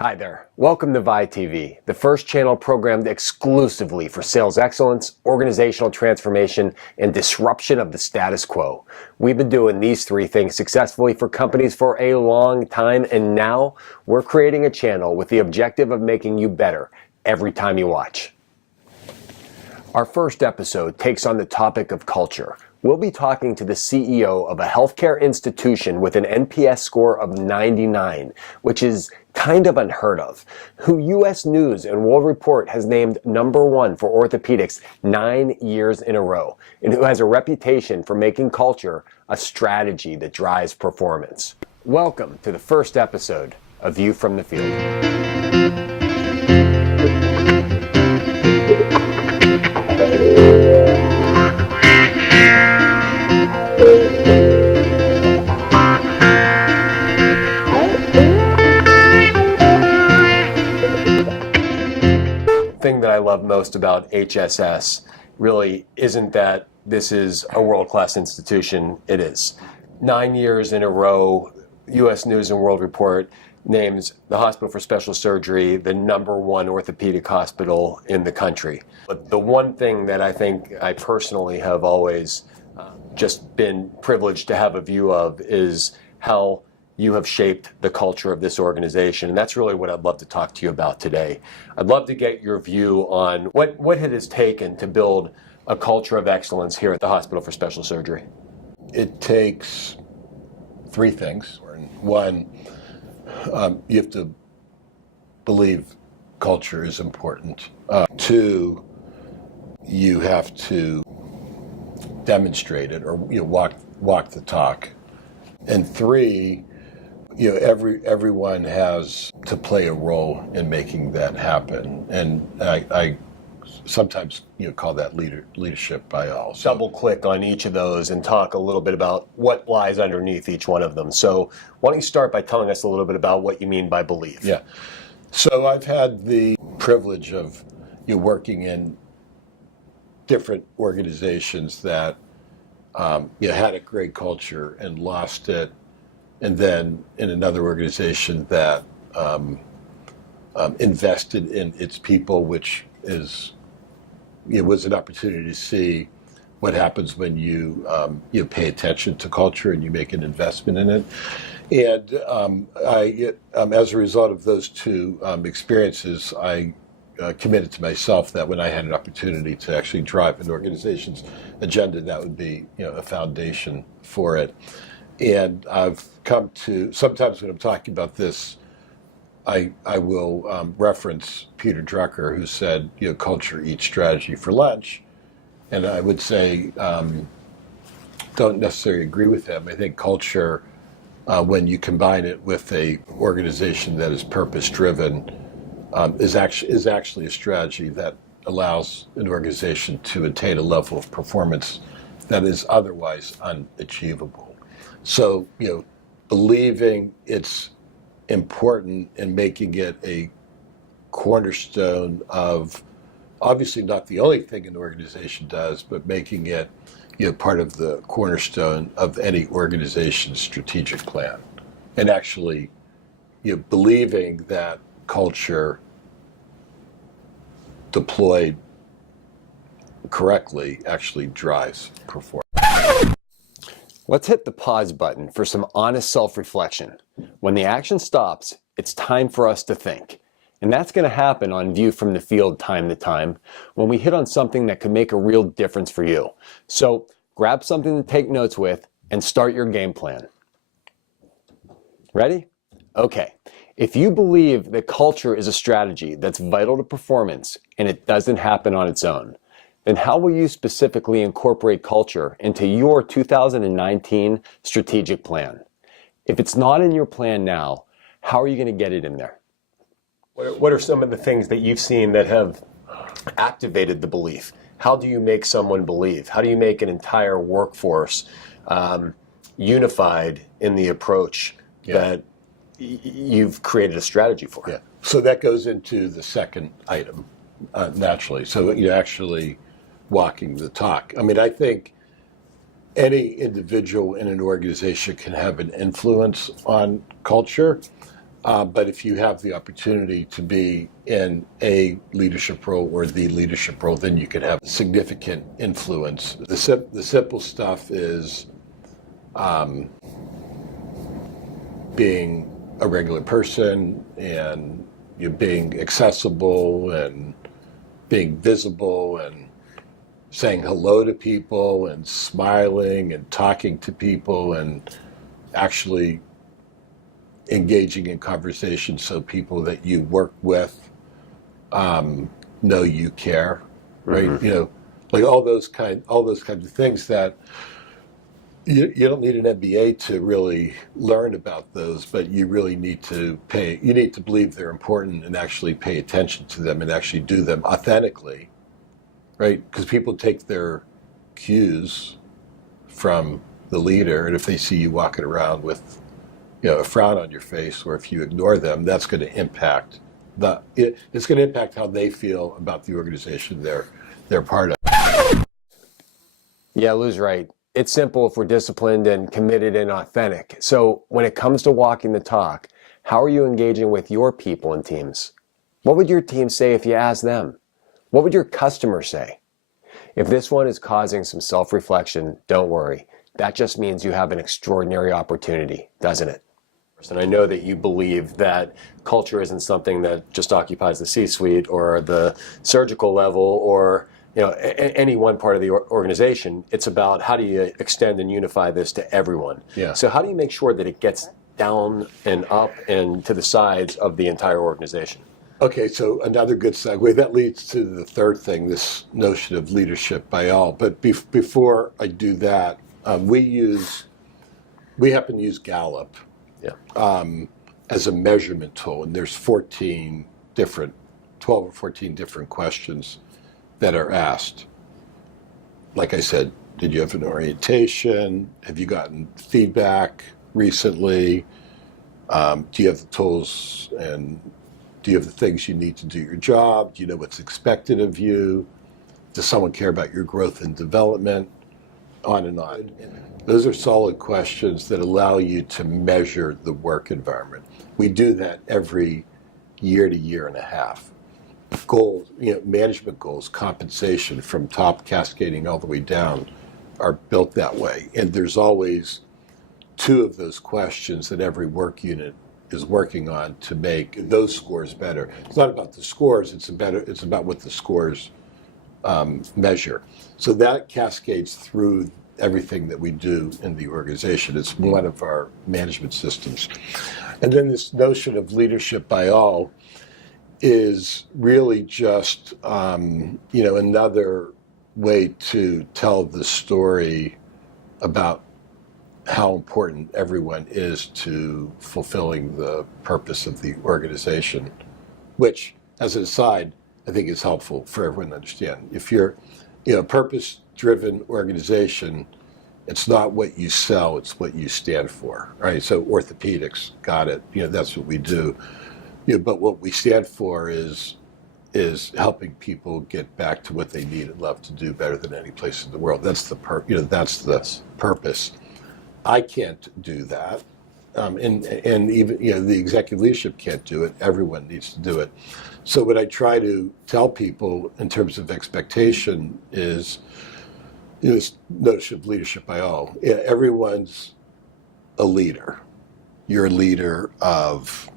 Hi there. Welcome to VI TV, the first channel programmed exclusively for sales excellence, organizational transformation, and disruption of the status quo. We've been doing these three things successfully for companies for a long time, and now we're creating a channel with the objective of making you better every time you watch. Our first episode takes on the topic of culture. We'll be talking to the CEO of a healthcare institution with an NPS score of 99, which is kind of unheard of, who U.S. News and World Report has named #1 for orthopedics 9 years in a row, and who has a reputation for making culture a strategy that drives performance. Welcome to the first episode of View from the Field. Thing that I love most about HSS really isn't that this is a world-class institution. It is. 9 years in a row, U.S. News and World Report names the Hospital for Special Surgery the #1 orthopedic hospital in the country. But the one thing that I think I personally have always just been privileged to have a view of is how you have shaped the culture of this organization. And that's really what I'd love to talk to you about today. I'd love to get your view on what it has taken to build a culture of excellence here at the Hospital for Special Surgery. It takes three things. One, you have to believe culture is important. Two, you have to demonstrate it or walk the talk. And three, everyone has to play a role in making that happen, and I sometimes call that leadership by all. So double click on each of those and talk a little bit about what lies underneath each one of them. So why don't you start by telling us a little bit about what you mean by belief? Yeah. So I've had the privilege of working in different organizations that had a great culture and lost it. And then in another organization that invested in its people, which was an opportunity to see what happens when you pay attention to culture and you make an investment in it. And as a result of those two experiences, I committed to myself that when I had an opportunity to actually drive an organization's agenda, that would be a foundation for it. And I've come to, sometimes when I'm talking about this, I will reference Peter Drucker, who said, culture eats strategy for lunch. And I would say, don't necessarily agree with him. I think culture, when you combine it with a organization that is purpose-driven, is actually a strategy that allows an organization to attain a level of performance that is otherwise unachievable. So, believing it's important and making it a cornerstone of, obviously not the only thing an organization does, but making it part of the cornerstone of any organization's strategic plan. And actually, believing that culture deployed correctly actually drives performance. Let's hit the pause button for some honest self-reflection. When the action stops, it's time for us to think. And that's going to happen on View from the Field time to time when we hit on something that could make a real difference for you. So grab something to take notes with and start your game plan. Ready? Okay. If you believe that culture is a strategy that's vital to performance and it doesn't happen on its own, then how will you specifically incorporate culture into your 2019 strategic plan? If it's not in your plan now, how are you going to get it in there? What are some of the things that you've seen that have activated the belief? How do you make someone believe? How do you make an entire workforce unified in the approach that you've created a strategy for? Yeah. So that goes into the second item, naturally. So you're actually walking the talk. I mean, I think any individual in an organization can have an influence on culture. But if you have the opportunity to be in a leadership role or the leadership role, then you can have significant influence. The simple stuff is being a regular person, and you're being accessible and being visible and saying hello to people and smiling and talking to people and actually engaging in conversation so people that you work with know you care, right? Mm-hmm. You know, like all those kinds of things that you don't need an MBA to really learn about those, but you really need to you need to believe they're important and actually pay attention to them and actually do them authentically, right? Because people take their cues from the leader, and if they see you walking around with, you know, a frown on your face, or if you ignore them, that's going to impact it's going to impact how they feel about the organization they're part of. Yeah, Lou's right. It's simple if we're disciplined and committed and authentic. So when it comes to walking the talk, how are you engaging with your people and teams? What would your team say if you asked them? What would your customers say? If this one is causing some self-reflection, don't worry. That just means you have an extraordinary opportunity, doesn't it? And I know that you believe that culture isn't something that just occupies the C-suite or the surgical level or any one part of the organization. It's about how do you extend and unify this to everyone. Yeah. So how do you make sure that it gets down and up and to the sides of the entire organization? Okay, so another good segue. That leads to the third thing, this notion of leadership by all. But before I do that, we happen to use Gallup as a measurement tool, and there's 12 or 14 different questions that are asked. Like I said, did you have an orientation? Have you gotten feedback recently? Do you have the tools, and do you have the things you need to do your job? Do you know what's expected of you? Does someone care about your growth and development? On and on. Those are solid questions that allow you to measure the work environment. We do that every year to year and a half. Goals, management goals, compensation from top cascading all the way down are built that way. And there's always two of those questions that every work unit is working on to make those scores better. It's not about the scores, it's about what the scores measure. So that cascades through everything that we do in the organization. It's one of our management systems. And then this notion of leadership by all is really just another way to tell the story about how important everyone is to fulfilling the purpose of the organization, which, as an aside, I think is helpful for everyone to understand. If you're a purpose-driven organization, it's not what you sell, it's what you stand for, right? So orthopedics, got it. That's what we do. But what we stand for is helping people get back to what they need and love to do better than any place in the world. That's the purpose. I can't do that, and even the executive leadership can't do it. Everyone needs to do it. So what I try to tell people in terms of expectation is this notion of leadership by all. Everyone's a leader. You're a leader of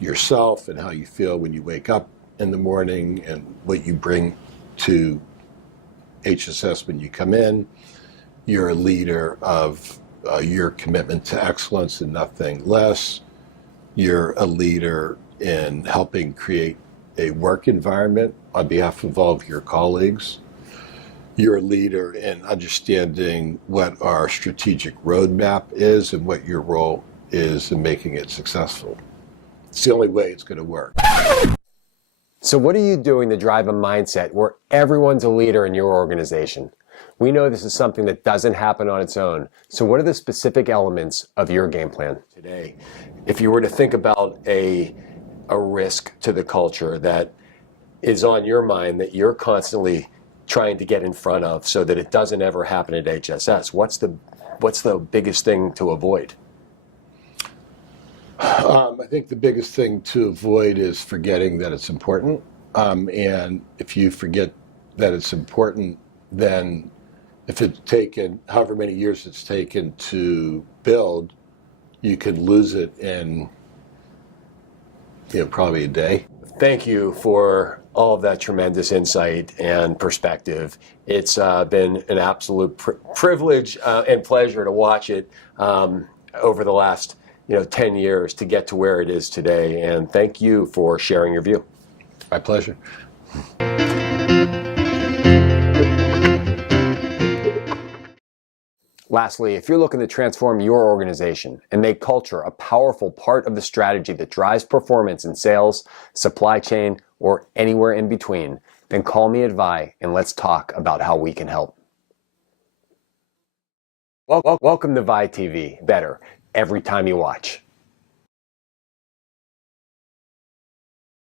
yourself and how you feel when you wake up in the morning and what you bring to HSS when you come in. You're a leader of your commitment to excellence and nothing less. You're a leader in helping create a work environment on behalf of all of your colleagues. You're a leader in understanding what our strategic roadmap is and what your role is in making it successful. It's the only way it's going to work. So what are you doing to drive a mindset where everyone's a leader in your organization? We know this is something that doesn't happen on its own. So what are the specific elements of your game plan today? If you were to think about a risk to the culture that is on your mind that you're constantly trying to get in front of so that it doesn't ever happen at HSS, what's the biggest thing to avoid? I think the biggest thing to avoid is forgetting that it's important. And if you forget that it's important, then if it's taken however many years it's taken to build, you could lose it in probably a day. Thank you for all of that tremendous insight and perspective. It's been an absolute privilege and pleasure to watch it over the last 10 years to get to where it is today. And thank you for sharing your view. My pleasure. Lastly, if you're looking to transform your organization and make culture a powerful part of the strategy that drives performance in sales, supply chain, or anywhere in between, then call me at Vi and let's talk about how we can help. Welcome to Vi TV. Better every time you watch.